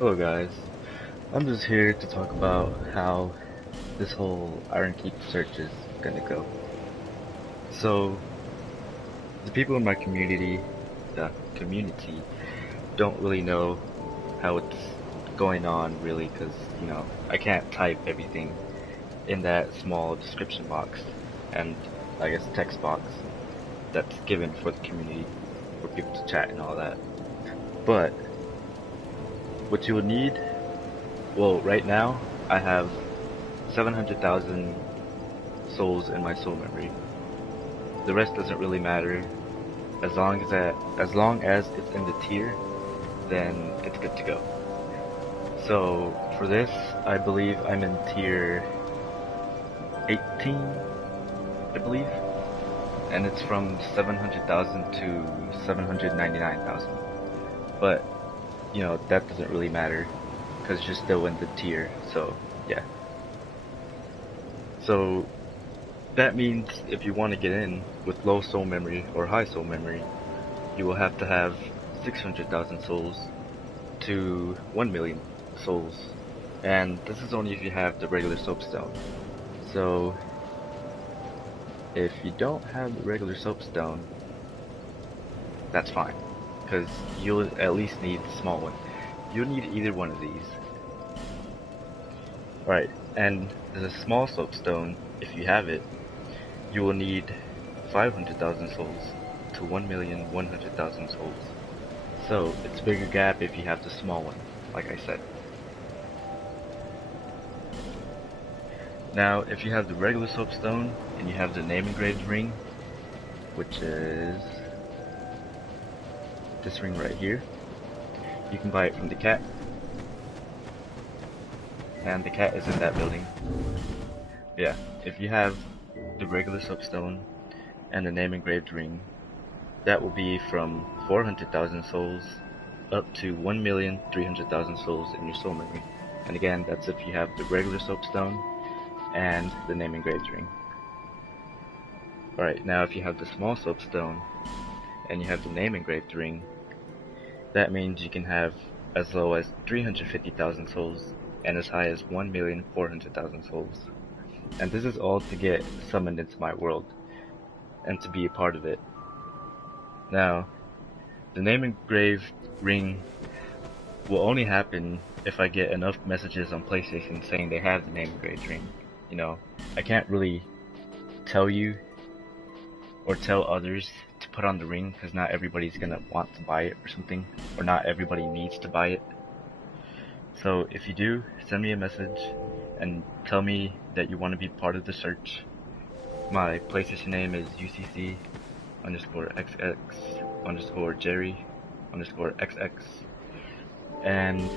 Hello guys, I'm just here to talk about how this whole Iron Keep search is gonna go. So, the people in my community don't really know how it's going on really because, I can't type everything in that small description box and I guess text box that's given for the community for people to chat and all that. But, what you will need, well, right now I have 700,000 souls in my soul memory. The rest doesn't really matter. As long as it's in the tier, then it's good to go. So for this, I believe I'm in tier 18, I believe, and it's from 700,000 to 799,000. But that doesn't really matter because you're still in the tier. So yeah. So that means if you want to get in with low soul memory or high soul memory, you will have to have 600,000 souls to 1 million souls. And this is only if you have the regular soapstone. So if you don't have the regular soapstone, that's fine, because you'll at least need the small one. You'll need either one of these. Right, and the small soapstone, if you have it, you will need 500,000 souls to 1,100,000 souls. So it's a bigger gap if you have the small one, like I said. Now, if you have the regular soapstone and you have the name engraved ring, which is this ring right here, you can buy it from the cat. And the cat is in that building. Yeah, if you have the regular soapstone and the name engraved ring, that will be from 400,000 souls up to 1,300,000 souls in your soul memory. And again, that's if you have the regular soapstone and the name engraved ring. Alright, now if you have the small soapstone and you have the name engraved ring, that means you can have as low as 350,000 souls and as high as 1,400,000 souls. And this is all to get summoned into my world and to be a part of it. Now, the name engraved ring will only happen if I get enough messages on PlayStation saying they have the name engraved ring. I can't really tell you or tell others to put on the ring because not everybody's gonna want to buy it or something, or not everybody needs to buy it. So if you do, send me a message and tell me that you want to be part of the search. My PlayStation name is UCC underscore XX underscore Jerry underscore XX, and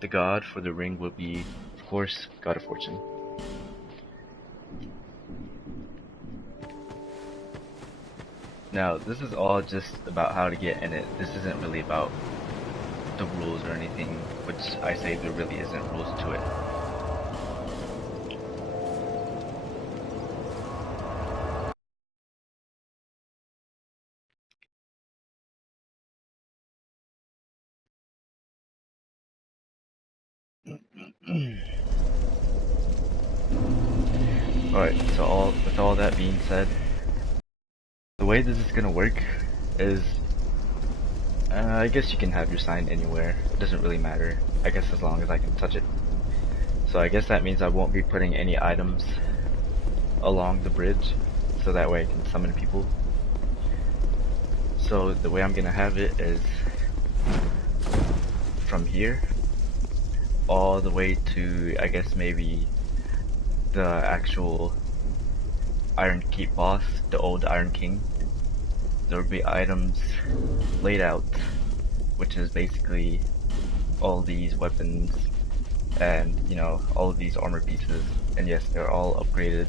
the god for the ring will be, of course, God of Fortune. Now, this is all just about how to get in it. This isn't really about the rules or anything, which I say there really isn't rules to it. Alright, so with all that being said, the way this is gonna work is, I guess you can have your sign anywhere. It doesn't really matter, I guess, as long as I can touch it. So I guess that means I won't be putting any items along the bridge, so that way I can summon people. So the way I'm gonna have it is from here all the way to, I guess, maybe the actual Iron Keep boss, the old Iron King. There will be items laid out, which is basically all these weapons and, all of these armor pieces. And yes, they're all upgraded.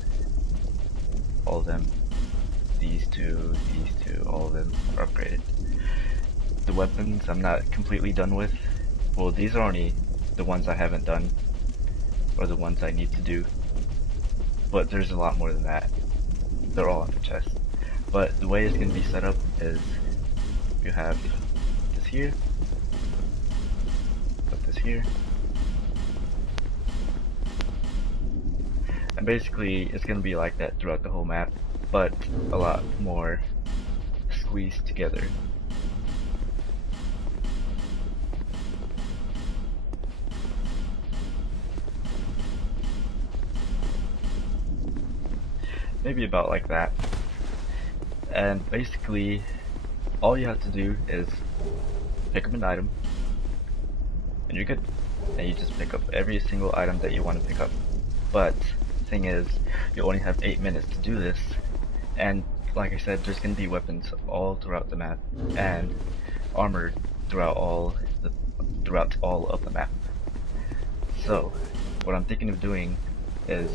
All of them. These two, all of them are upgraded. The weapons I'm not completely done with. Well, these are only the ones I haven't done, or the ones I need to do. But there's a lot more than that. They're all on the chest. But the way it's going to be set up is you have this here, put this pieces here. And basically, it's going to be like that throughout the whole map, but a lot more squeezed together. Maybe about like that. And basically, all you have to do is pick up an item, and you're good. And you just pick up every single item that you want to pick up. But the thing is, you only have 8 minutes to do this, and like I said, there's going to be weapons all throughout the map, and armor throughout all of the map. So, what I'm thinking of doing is,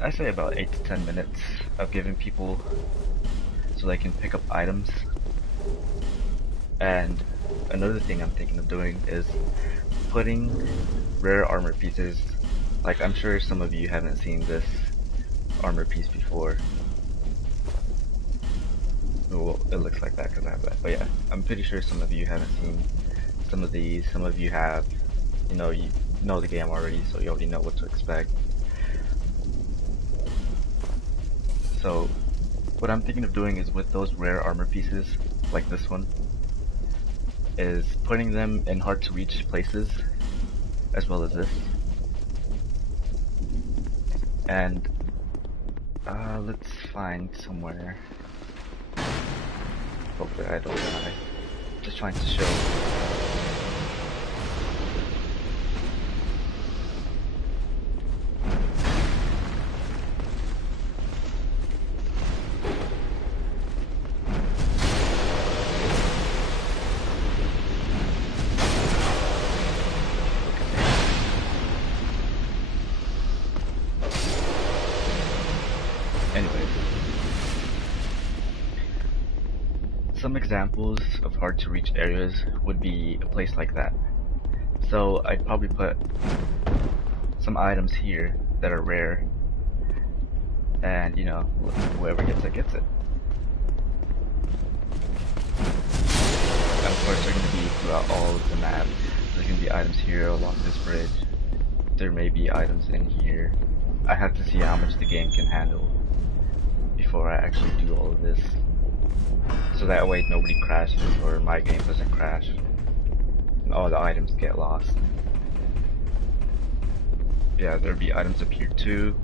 I say about 8 to 10 minutes of giving people so they can pick up items. And another thing I'm thinking of doing is putting rare armor pieces. Like, I'm sure some of you haven't seen this armor piece before. Well, it looks like that because I have that. But yeah, I'm pretty sure some of you haven't seen some of these. Some of you have. You know the game already, so you already know what to expect. So, what I'm thinking of doing is with those rare armor pieces, like this one, is putting them in hard to reach places, as well as this. And let's find somewhere. Hopefully I don't die. Just trying to show. Anyways, some examples of hard to reach areas would be a place like that. So I'd probably put some items here that are rare, and you know, whoever gets it gets it. And of course they're going to be throughout all of the map. There's going to be items here along this bridge. There may be items in here. I have to see how much the game can handle before I actually do all of this, so that way nobody crashes or my game doesn't crash and all the items get lost. Yeah, there'll be items up here too.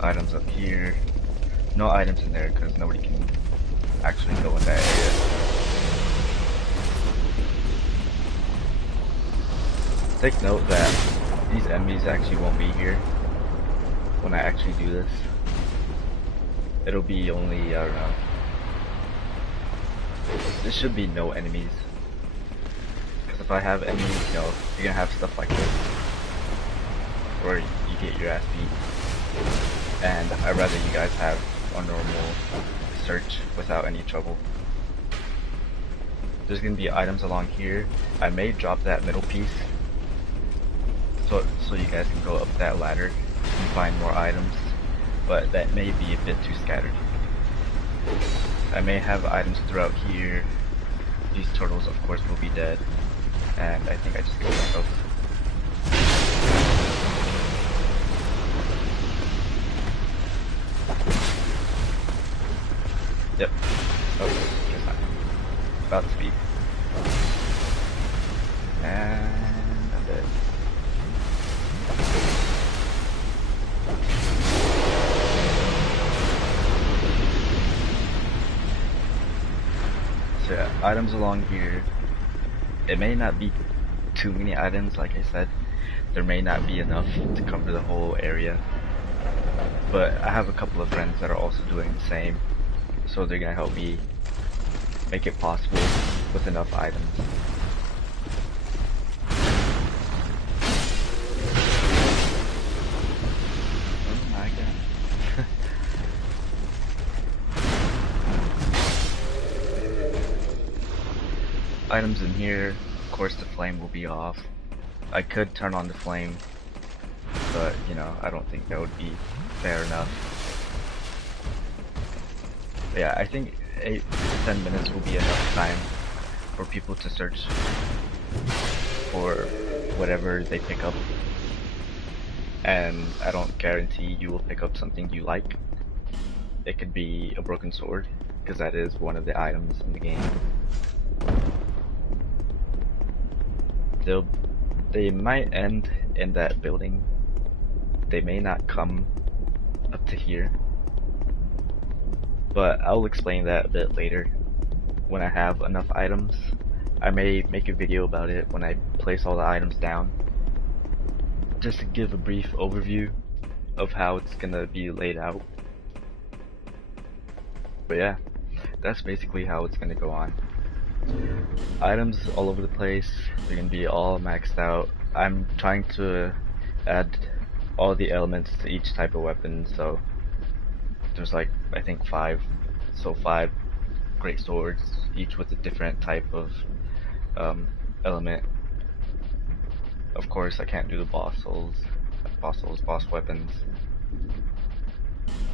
Items up here. No items in there because nobody can actually go in that area. Take note that these enemies actually won't be here when I actually do this. It'll be only, I don't know. There should be no enemies. Because if I have enemies, you know, you're gonna have stuff like this. Or you get your ass beat. And I'd rather you guys have a normal search without any trouble. There's gonna be items along here. I may drop that middle piece so you guys can go up that ladder and find more items, but that may be a bit too scattered. I may have items throughout here. These turtles of course will be dead, and I think I just killed myself. Yep. Oh, guess not. About to be. And I'm dead. So yeah, items along here. It may not be too many items, like I said. There may not be enough to cover the whole area. But I have a couple of friends that are also doing the same. So they're gonna help me make it possible with enough items. Oh my god. Items in here, of course the flame will be off. I could turn on the flame, but you know, I don't think that would be fair enough. Yeah, I think 8 to 10 minutes will be enough time for people to search for whatever they pick up. And I don't guarantee you will pick up something you like. It could be a broken sword, because that is one of the items in the game. They might end in that building. They may not come up to here. But I'll explain that a bit later when I have enough items. I may make a video about it when I place all the items down, just to give a brief overview of how it's gonna be laid out. But yeah, that's basically how it's gonna go on. Items all over the place, they're gonna be all maxed out. I'm trying to add all the elements to each type of weapon, so there's like, I think 5. So 5 great swords, each with a different type of element. Of course, I can't do the boss weapons.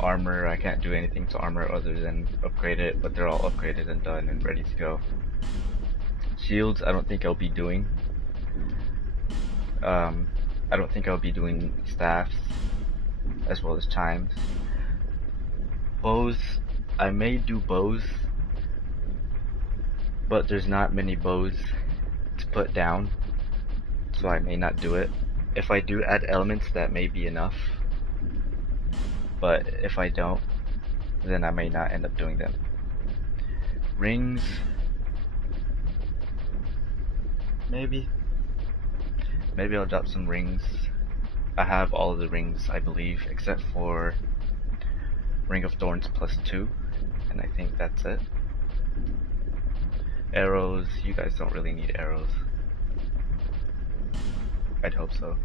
Armor, I can't do anything to armor other than upgrade it, but they're all upgraded and done and ready to go. Shields, I don't think I'll be doing. I don't think I'll be doing staffs as well as chimes. Bows, I may do bows, but there's not many bows to put down, so I may not do it. If I do add elements, that may be enough, but if I don't, then I may not end up doing them. Rings, maybe I'll drop some rings. I have all of the rings, I believe, except for Ring of Thorns +2, and I think that's it. Arrows, you guys don't really need arrows. I'd hope so.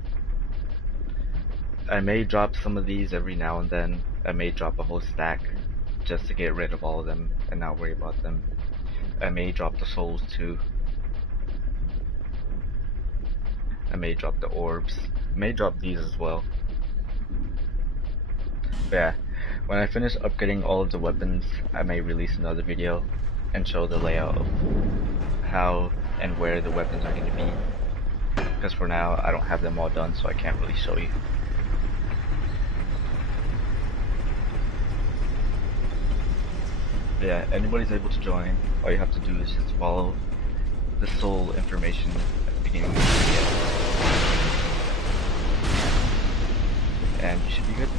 I may drop some of these every now and then. I may drop a whole stack just to get rid of all of them and not worry about them. I may drop the souls too. I may drop the orbs. I may drop these as well. But yeah, when I finish upgrading all of the weapons, I may release another video and show the layout of how and where the weapons are going to be. Because for now, I don't have them all done, so I can't really show you. Yeah, anybody's able to join. All you have to do is just follow the soul information at the beginning of the video, and you should be good.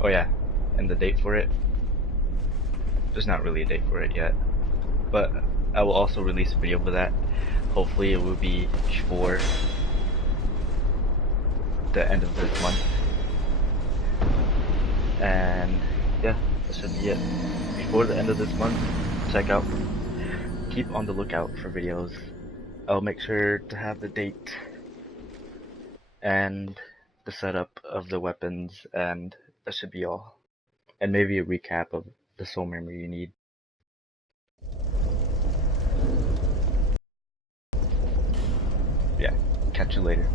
Oh yeah, and the date for it, there's not really a date for it yet, but I will also release a video for that. Hopefully it will be before the end of this month. And yeah, that should be it. Before the end of this month, keep on the lookout for videos. I'll make sure to have the date and the setup of the weapons, and that should be all. And maybe a recap of the soul memory you need. Yeah, catch you later.